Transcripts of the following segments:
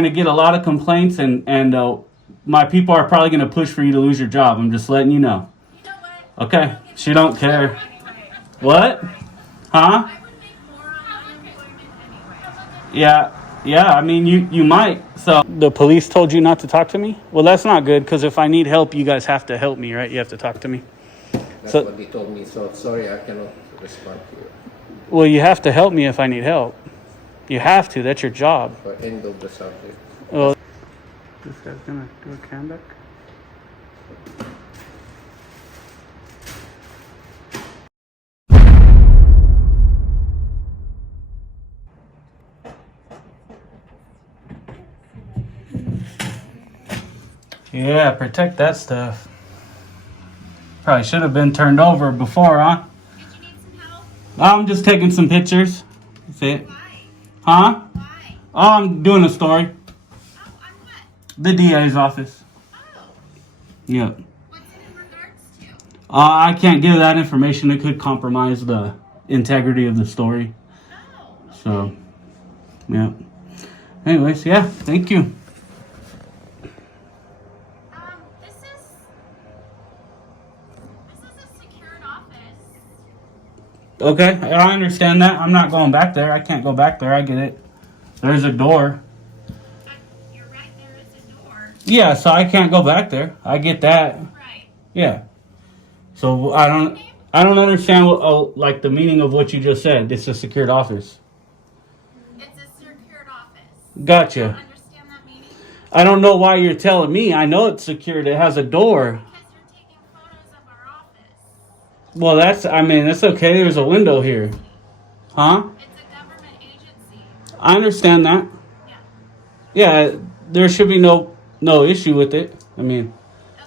going to get a lot of complaints, and my people are probably going to push for you to lose your job. I'm just letting you know. You know what? Okay? She don't care. Anyway. What? Huh? I would make more on unemployment anyway. Yeah, I mean, you might. So the police told you not to talk to me? Well, that's not good, because if I need help, you guys have to help me, right? You have to talk to me. That's So- what they told me, so sorry I cannot respond to you. Well, you have to help me if I need help. You have to. That's your job. For end of the subject. Well, this guy's gonna do a comeback. Yeah, protect that stuff. Probably should have been turned over before, huh? Did you need some help? I'm just taking some pictures. That's it. Why? Huh? Why? Oh, I'm doing a story. Oh, on what? The DA's office. Oh. Yep. What's it in regards to? I can't give that information. It could compromise the integrity of the story. Oh. So, yeah. Anyways, yeah, thank you. This is a secured office. Okay, I understand that. I'm not going back there. I can't go back there. I get it. There's a door. You're right, there is a door. Yeah, so I can't go back there. I get that. Right. Yeah. So I don't understand what, like the meaning of what you just said. It's a secured office. It's a secured office. Gotcha. Understand that meaning? I don't know why you're telling me. I know it's secured. It has a door. Because you're taking photos of our office. Well, that's okay. There's a window here. Huh? It's a government agency. I understand that. Yeah. Yeah, there should be no issue with it. I mean,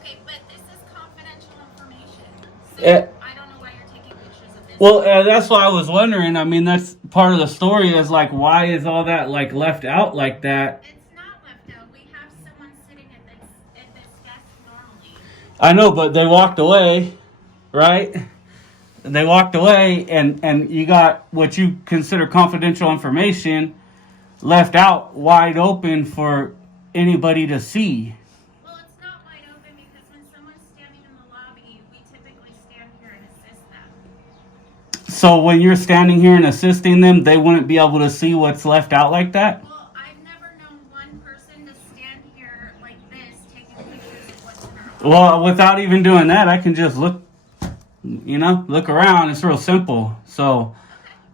Okay, but this is confidential information. So Eh. I don't know why you're taking pictures of this. well, that's why I was wondering. I mean, that's part of the story is like, why is all that like left out like that? It's not left out. We have someone sitting at this desk normally. I know, but they walked away, right? They walked away, and you got what you consider confidential information left out wide open for anybody to see. Well, it's not wide open because when someone's standing in the lobby, we typically stand here and assist them. So when you're standing here and assisting them, they wouldn't be able to see what's left out like that? Well, I've never known one person to stand here like this, taking pictures of what's in our office. Well, without even doing that, I can just look around. It's real simple. So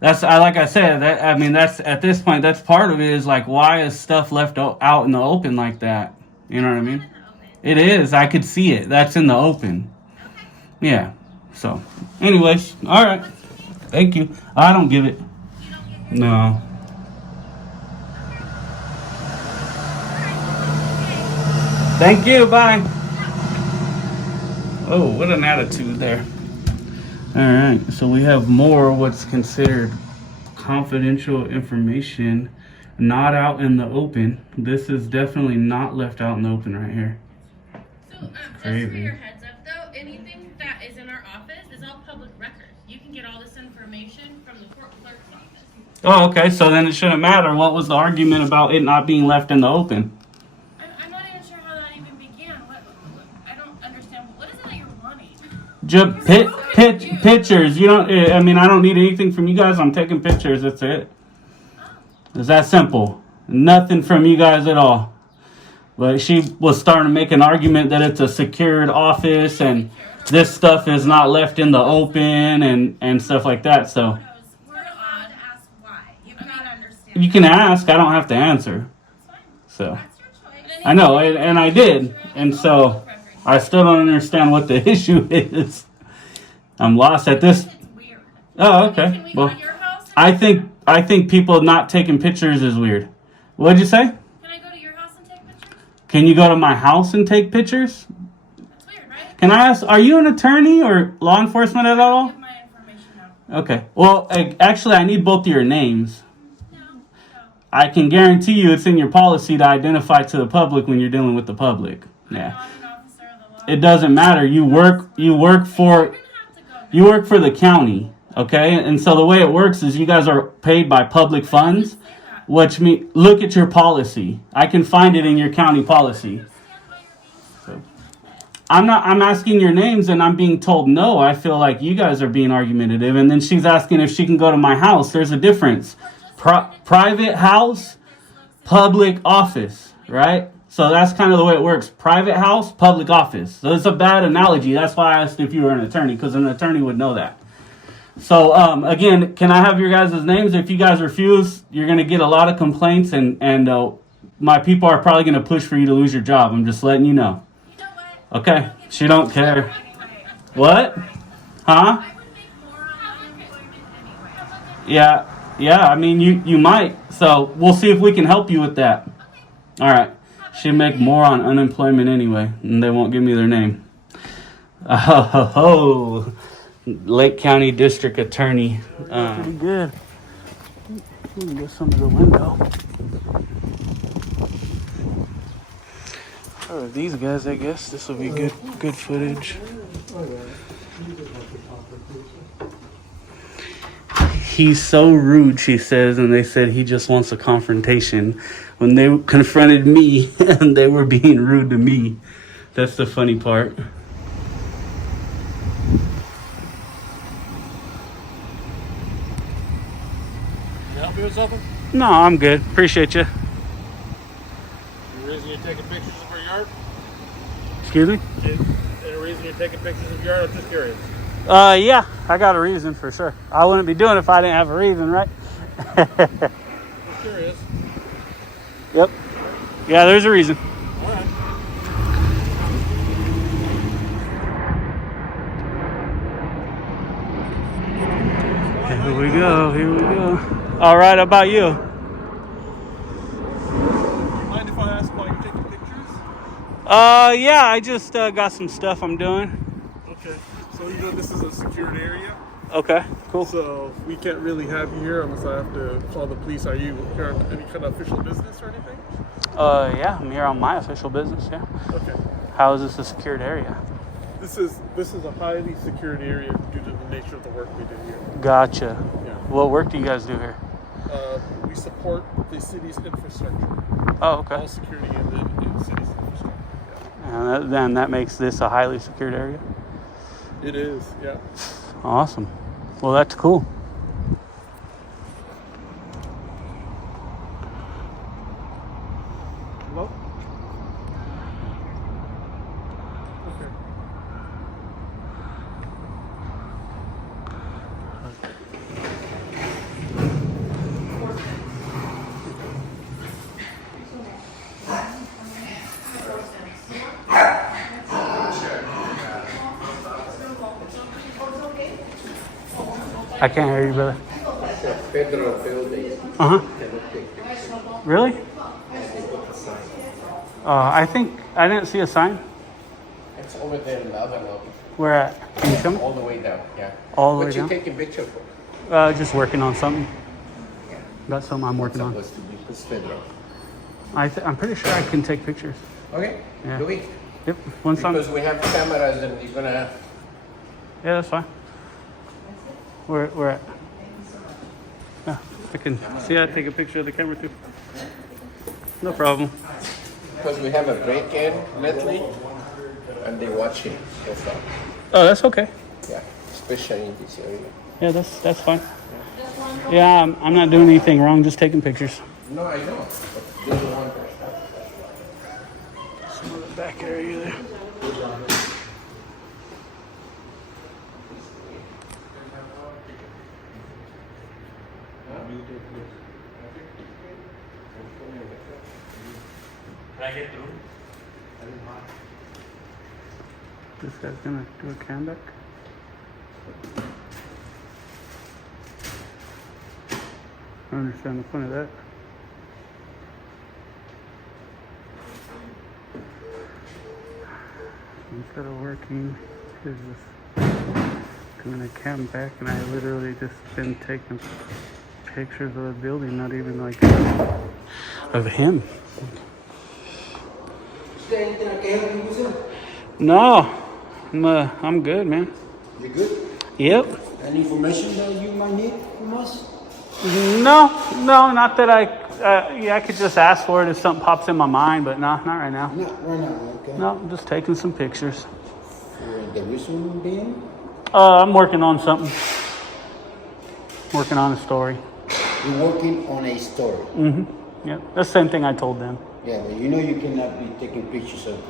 that's like I said, that's at this point, that's part of it is like, why is stuff left out in the open like that? You know what I mean? In the open. It is. I could see it. That's in the open. Okay. Yeah. So, anyways, all right. Thank you. I don't give it. You don't get your No. Thank you. Bye. Oh, what an attitude there. All right. So we have more what's considered confidential information not out in the open. This is definitely not left out in the open right here. So, just for crazy. your heads up though, anything that is in our office is all public record. You can get all this information from the court clerk's office. Oh, okay. So then it shouldn't matter. What was the argument about it not being left in the open? I'm not even sure how that even began. I don't understand. What is it that you're wanting? Just pictures. You don't. I mean, I don't need anything from you guys. I'm taking pictures. That's it. It's that simple. Nothing from you guys at all. But she was starting to make an argument that it's a secured office and this stuff is not left in the open and stuff like that. So We're allowed to ask why. You cannot understand. you can ask. I don't have to answer. That's fine. So That's your choice. I know, and I did, and so I still don't understand what the issue is. I'm lost at this. It's weird. Oh, Can okay. we go Well, to your house? I think people not taking pictures is weird. What'd you say? Can I go to your house and take pictures? Can you go to my house and take pictures? That's weird, right? Can I ask, are you an attorney or law enforcement at all? Give my information out. Okay. Well, actually, I need both of your names. No. I can guarantee you it's in your policy to identify to the public when you're dealing with the public. I'm Yeah. not an officer of the law. It doesn't matter. You work for You're gonna have to go. you work for the county, okay? And so the way it works is you guys are paid by public funds. Say that. Which mean, look at your policy. I can find it in your county policy. I'm asking your names and I'm being told no. I feel like you guys are being argumentative. And then she's asking if she can go to my house. There's a difference. Private house, public office, right? So that's kind of the way it works. Private house, public office. So it's a bad analogy. That's why I asked if you were an attorney, because an attorney would know that. So, again, can I have your guys' names? If you guys refuse, you're going to get a lot of complaints, and my people are probably going to push for you to lose your job. I'm just letting you know. You know what? Okay? She don't care. Anyway. What? Huh? I would make more on unemployment anyway. Yeah, I mean, you might. So, we'll see if we can help you with that. All right. She'd make more on unemployment anyway, and they won't give me their name. Oh, Lake County District Attorney. Pretty good. We can get some of the window. Oh, these guys, I guess this will be good footage. He's so rude, she says, and they said he just wants a confrontation. When they confronted me, and they were being rude to me. That's the funny part. Help you with something? No, I'm good. Appreciate you. Any reason you're taking pictures of our yard? Excuse me? Any reason you're taking pictures of your yard? I'm just curious. Yeah, I got a reason for sure. I wouldn't be doing it if I didn't have a reason, right? Just curious. Yep. Yeah, there's a reason. All right. Here we go. All right, how about you? Mind if I ask why you're taking pictures? Yeah, I just got some stuff I'm doing. Okay. So you know this is a secured area, Okay, cool. so we can't really have you here unless I have to call the police. Are you here on any kind of official business or anything? Yeah, I'm here on my official business, yeah. Okay. How is this a secured area? This is a highly secured area due to the nature of the work we do here. Gotcha. Yeah. What work do you guys do here? We support the city's infrastructure. Oh, okay. All security in the city's infrastructure. And then that makes this a highly secured area? Yeah. It is, yeah. Awesome. Well, that's cool. Hello? Okay. I can't hear you, brother. It's a federal building. Uh-huh. Cannot take pictures. Really? They put a sign. I think I didn't see a sign. It's over there in the other lobby. Where at? Can you show me? All the way down, yeah. All the way What you down? taking picture for? Just working on something. Yeah. Got something I'm working on. Supposed to be it's federal. I'm pretty sure I can take pictures. Okay, Yeah. do it. Yep. Once I'm. Because we have cameras and you're gonna... Yeah, that's fine. Where at? Yeah, I can see. I take a picture of the camera too. No problem. Because we have a break-in lately and they watch it. That's all. Oh, that's okay. Yeah, especially in this area. Yeah, that's fine. Yeah, I'm not doing anything wrong. Just taking pictures. No, I know. But they don't want that. Some of the back area there. This guy's gonna do a cam back. I don't understand the point of that. Instead of working, here's this doing a cam back, and I literally just been taking pictures of the building, not even like of him. No, I'm good, man. You good? Yep. Any information that you might need from us? No, not that I Yeah, I could just ask for it if something pops in my mind, but no, not right now. No, right now, okay. No, I'm just taking some pictures. For the reason being? I'm working on something. Working on a story. You're working on a story. Yeah, that's the same thing I told them. Yeah, but you know you cannot be taking pictures of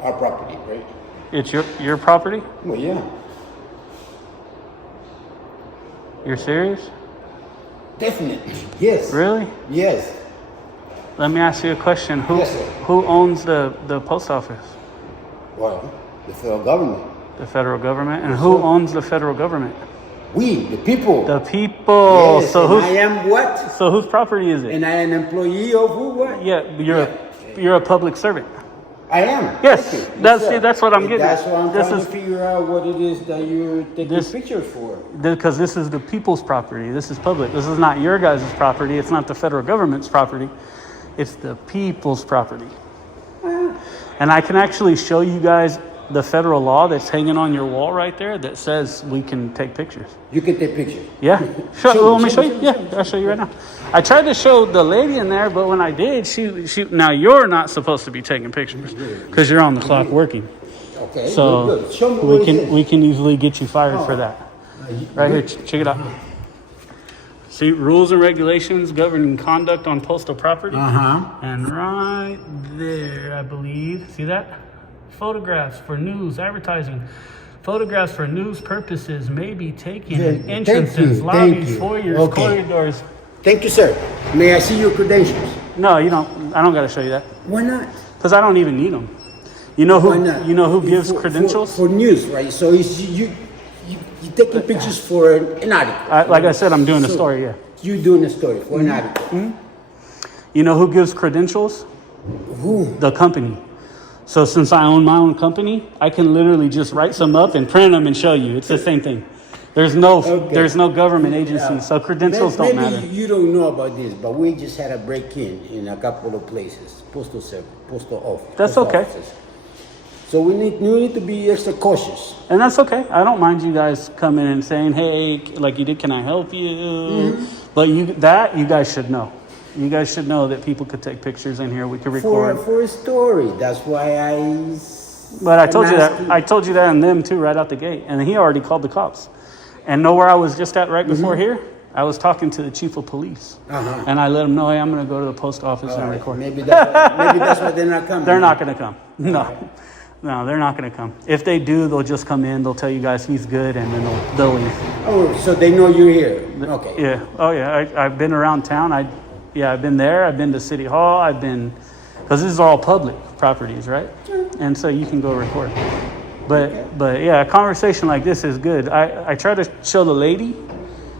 our property, right? It's your property? Well, yeah. You're serious? Definitely. Yes. Really? Yes. Let me ask you a question. Yes, sir. Who owns the post office? Well, the federal government. The federal government? And who owns the federal government? We, the people. The people. Yes, So and I am what? So whose property is it? And I am an employee of who, what? Yeah, you're a public servant. I am. Yes, Thank you. that's Yes, sir. that's what I'm And getting That's at. what I'm This trying is to figure out what it is that you're taking This- pictures for. because this is the people's property. This is public. This is not your guys' property. It's not the federal government's property. It's the people's property. And I can actually show you guys the federal law that's hanging on your wall right there that says we can take pictures. You can take pictures. Yeah. Show me, Want me to show show me, you? show Yeah, me. I'll show you right now. I tried to show the lady in there, but when I did, she now you're not supposed to be taking pictures because you're on the clock working. Okay. So good. Show me what it is. we can easily get you fired for that. Right here, check it out. See, rules and regulations governing conduct on postal property. And right there, I believe, see that? Photographs for news, advertising. Photographs for news purposes may be taken in Thank entrances, you, lobbies, thank you. foyers, Okay. corridors. Thank you, sir. May I see your credentials? No, you don't. I don't got to show you that Why not? because I don't even need them. You know who? Why not? You know who gives For- credentials? for news, right? So it's you taking pictures for an article. Like I said, I'm doing a So story. Yeah. You doing a story for an article. You know who gives credentials? Who? The company. So since I own my own company, I can literally just write some up and print them and show you. It's the same thing. There's no government agency, so credentials don't matter. Maybe you don't know about this, but we just had a break-in a couple of places, postal service, postal office. That's postal okay. offices. So we need to be extra cautious. And that's okay. I don't mind you guys coming and saying, "Hey, like you did, can I help you?" But you guys should know. You guys should know that people could take pictures in here. We could record. For a story. That's why But I told you that. asking. I told you that and them too, right out the gate. And he already called the cops. And know where I was just at right before here? I was talking to the chief of police. And I let him know, hey, I'm going to go to the post office and record. Maybe that's why they're not coming. They're not going to come. No, they're not going to come. If they do, they'll just come in. They'll tell you guys he's good, and then they'll leave. Oh, so they know you're here. Okay. Yeah. Oh, yeah. I've been around town. I've been there. I've been to City Hall. Because this is all public properties, right? And so you can go record. But yeah, a conversation like this is good. I tried to show the lady,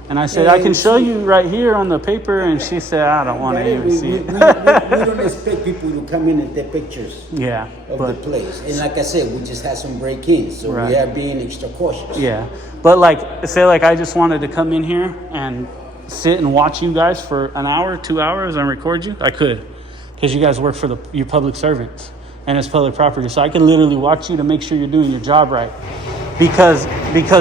and I said, I can show you right here on the paper, and she said, I don't want to even see it. We don't expect people to come in and take pictures Yeah. of the place. And like I said, we just had some break-ins, so Right. we are being extra cautious. Yeah. But say I just wanted to come in here and sit and watch you guys for an hour, 2 hours, and record you, I could. Because you guys work for your public servants. And it's public property. So I can literally watch you to make sure you're doing your job right. Because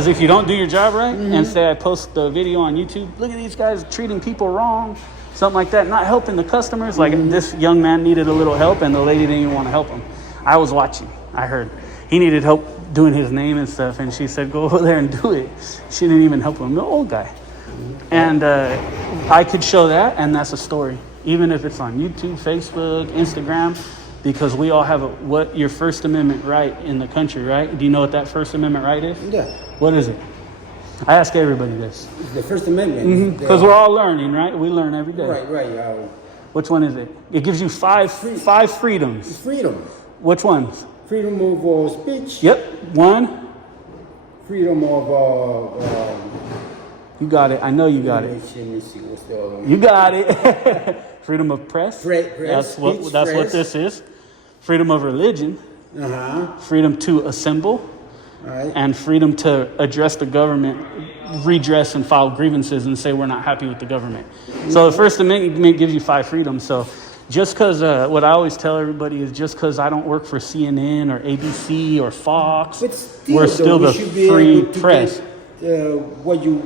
if you don't do your job right, and say I post the video on YouTube, look at these guys treating people wrong, something like that, not helping the customers. Like this young man needed a little help, and the lady didn't even want to help him. I was watching. I heard he needed help doing his name and stuff, and she said, go over there and do it. She didn't even help him, the old guy. And I could show that, and that's a story. Even if it's on YouTube, Facebook, Instagram, because we all have what your First Amendment right in the country, right? Do you know what that First Amendment right is? Yeah. What is it? I ask everybody this. It's the First Amendment. Because we're all learning, right? We learn every day. Right. Which one is it? It gives you five freedoms. Freedom. Which ones? Freedom of speech. Yep. One. Freedom of... You got it. I know you got it. Let me see what's the other one. You got it. Freedom of press. Press, That's what speech, that's what press. this is. Freedom of religion. Freedom to assemble. Right. And freedom to address the government, redress and file grievances and say we're not happy with the government. So the First Amendment gives you 5 freedoms. So just because, what I always tell everybody is just because I don't work for CNN or ABC or Fox, But still, we're still though, the we should be free able to press. get,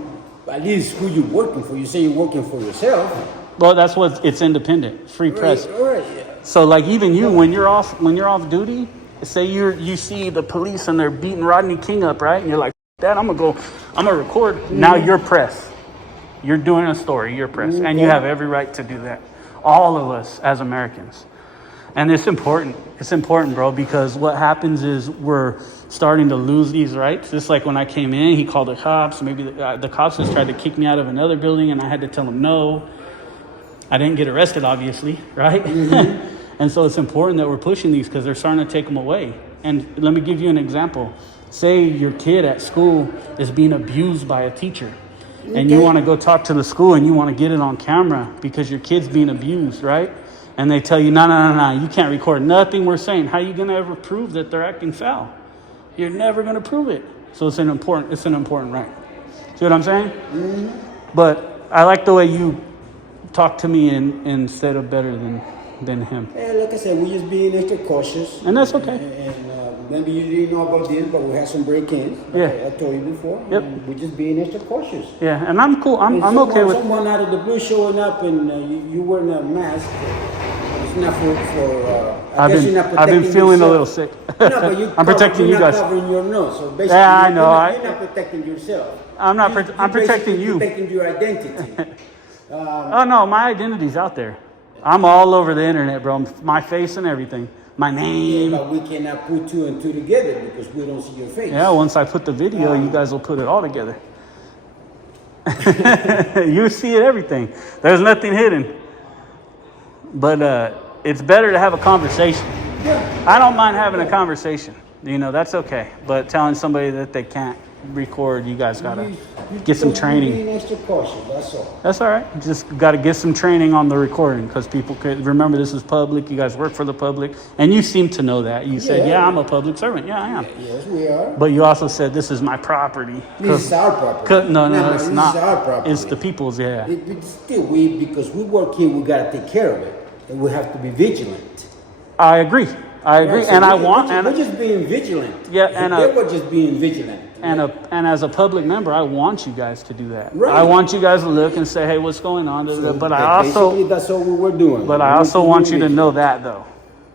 at least who you're working for. You say you're working for yourself. Well, that's what it's independent, free press. All right. So like even you, when you're off duty, say you see the police and they're beating Rodney King up, right? And you're like, Dad, I'm gonna record. Now you're press. You're doing a story, you're press. And you have every right to do that. All of us as Americans. And it's important. It's important, bro, because what happens is we're starting to lose these rights. Just like when I came in, he called the cops. Maybe the cops just tried to kick me out of another building and I had to tell them no. I didn't get arrested, obviously, right? And so it's important that we're pushing these because they're starting to take them away. And let me give you an example. Say your kid at school is being abused by a teacher. And you want to go talk to the school and you want to get it on camera because your kid's being abused, right? And they tell you, no, you can't record nothing we're saying. How are you going to ever prove that they're acting foul? You're never going to prove it. So it's an important right. See what I'm saying? But I like the way you talk to me instead of better than him. Yeah, like I said, we're just being extra cautious. And that's okay. And maybe you didn't know about this, but we had some break-ins. Yeah. I told you before. Yep. And we're just being extra cautious. Yeah, and I'm cool. I'm okay with someone out of the blue showing up and you wearing a mask. It's not for I've been feeling a little sick. No, but I'm protecting you guys. You're not covering your nose. So basically, Yeah, I know. You're not protecting yourself. I'm protecting you. Protecting your identity. Oh no, my identity's out there. I'm all over the internet, bro. My face and everything. My name. Yeah, but we cannot put two and two together because we don't see your face. Yeah, once I put the video, you guys will put it all together. You see it, everything. There's nothing hidden. But it's better to have a conversation. Yeah. I don't mind having a conversation. That's okay. But telling somebody that they can't record, you guys gotta get some training. Being extra cautious, that's all. That's all right. Just got to get some training on the recording because people could remember this is public. You guys work for the public, and you seem to know that. You said, "Yeah, I'm a public servant." Yeah, I am. Yes, we are. But you also said this is my property. This is our property. No, it's not. This is our property. It's the people's. Yeah. It's still because we work here, we gotta take care of it, and we have to be vigilant. I agree. Right, so and we're just being vigilant. Yeah, and they were just being vigilant. And as a public member, I want you guys to do that. Right. I want you guys to look and say, "Hey, what's going on?" But I also basically that's all we were doing. But I also want you to know that though.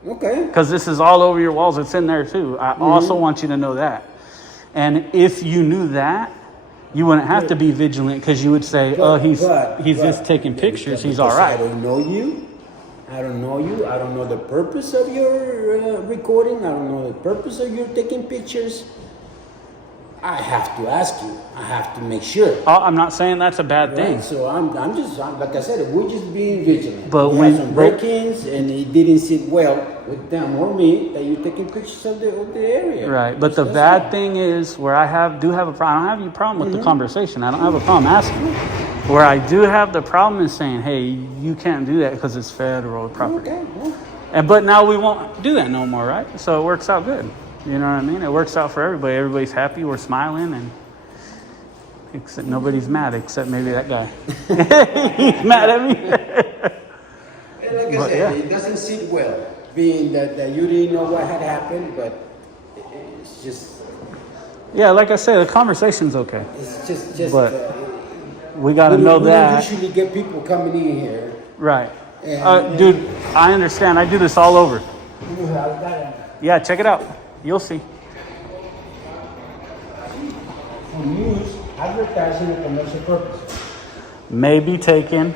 Okay. Because this is all over your walls. It's in there too. I also want you to know that. And if you knew that, you wouldn't have to be vigilant because you would say, he's just taking pictures. He's all right. I don't know you. I don't know the purpose of your recording. I don't know the purpose of your taking pictures. I have to ask you. I have to make sure. I'm not saying that's a bad thing. Right? So I'm like I said, we're just being vigilant. But we when had some break-ins and it didn't sit well with them or me that you're taking pictures of the area. Right. But the bad thing is where I do have a problem. I don't have any problem with the conversation. I don't have a problem asking. Where I do have the problem is saying, hey, you can't do that because it's federal property. Okay. But now we won't do that no more, right? So it works out good. You know what I mean? It works out for everybody. Everybody's happy. We're smiling, and except nobody's mad except maybe that guy. He's mad at me. Like I said, it doesn't sit well, being that you didn't know what had happened, but it's just. Yeah, like I said, the conversation's okay. It's just. But we got to know that. We usually get people coming in here. Right. Dude, I understand. I do this all over. Yeah, check it out. You'll see. For news, advertising, and commercial purposes. May be taken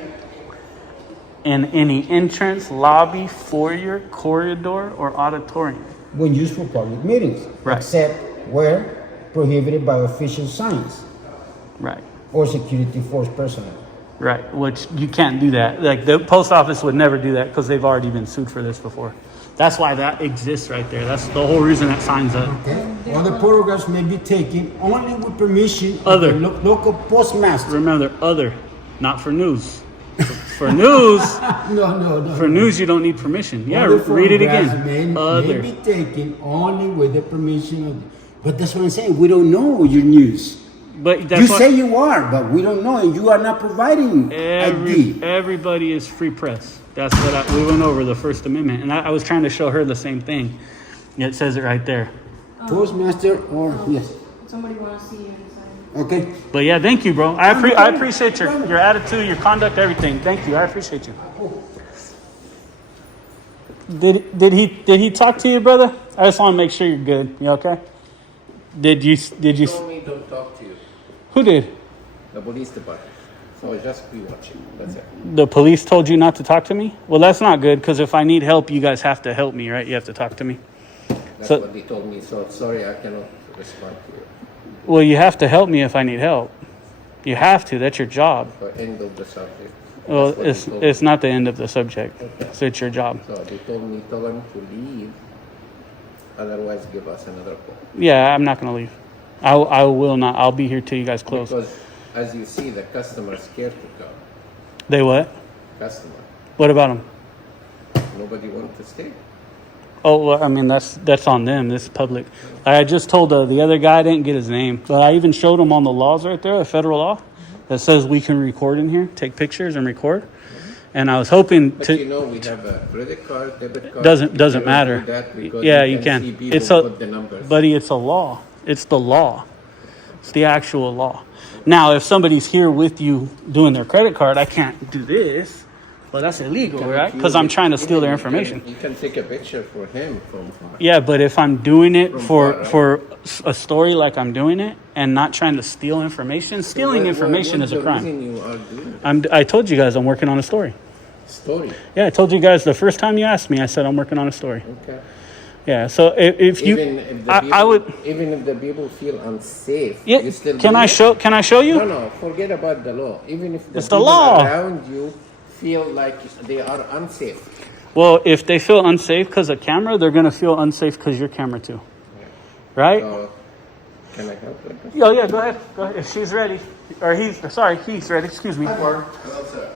in any entrance, lobby, foyer, corridor, or auditorium. When used for public meetings. Right. Except where prohibited by official signs. Right. Or security force personnel. Right, which you can't do that. Like the post office would never do that because they've already been sued for this before. That's why that exists right there. That's the whole reason that signs up. Okay. Other photographs may be taken only with permission Other. of the local postmaster. Remember, other, not for news. For news, No. for news you don't need permission. Yeah, Other read it photographs again. May Other. be taken only with the permission of. But that's what I'm saying. We don't know your news. But that's You say you are, but we don't know, and you are not providing ID. Everybody is free press. That's what we went over, the First Amendment. And I was trying to show her the same thing. It says it right there. Postmaster or yes. Somebody want to see you inside. Okay. But yeah, thank you, bro. I appreciate your attitude, your conduct, everything. Thank you. I appreciate you. Did he talk to you, brother? I just want to make sure you're good. You okay? Did you? He told me don't talk to you. Who did? The police department. So just be watching. That's it. The police told you not to talk to me? Well, that's not good, because if I need help, you guys have to help me, right? You have to talk to me. That's So- what they told me. So sorry, I cannot respond to you. Well, you have to help me if I need help. You have to. That's your job. So end of the subject. Well, That's what they told me. it's not the end of the subject. So it's your job. So they told me, tell them to leave. Otherwise, give us another call. Yeah, I'm not going to leave. I will not. I'll be here till you guys close. Because as you see, the customer is scared to come. They what? Customer. What about them? Nobody wants to stay. Oh, well, I mean, that's on them. This is public. I just told the other guy I didn't get his name, but I even showed him on the laws right there, a federal law that says we can record in here, take pictures and record. And I was hoping But to. you know, we have a credit card, debit card. Doesn't You don't matter. do that because Yeah, you you see can. people It's a, put the numbers. buddy. It's a law. It's the law. It's the actual law. Now, if somebody's here with you doing their credit card, I can't do this. Well, that's illegal, right? Because I'm trying to steal their information. You can take a picture for him from far. Yeah, but if I'm doing it From for far, a story like I'm doing it and not trying to steal information, stealing information is a crime. You are doing I told you guys I'm working on a story. story. Yeah, I told you guys the first time you asked me, I said I'm working on a story. Okay. Yeah, so if you, Even if the people, I would. Even if the people feel unsafe, Yeah, you still can do I it? show? Can I show you? No, forget about the law. Even if the It's the people law. around you feel like they are unsafe. Well, if they feel unsafe because of camera, they're gonna feel unsafe because your camera too, right? So, can I help with this? Oh yeah, go ahead. Go ahead. If she's ready, or he's ready. Excuse me. Hello, sir.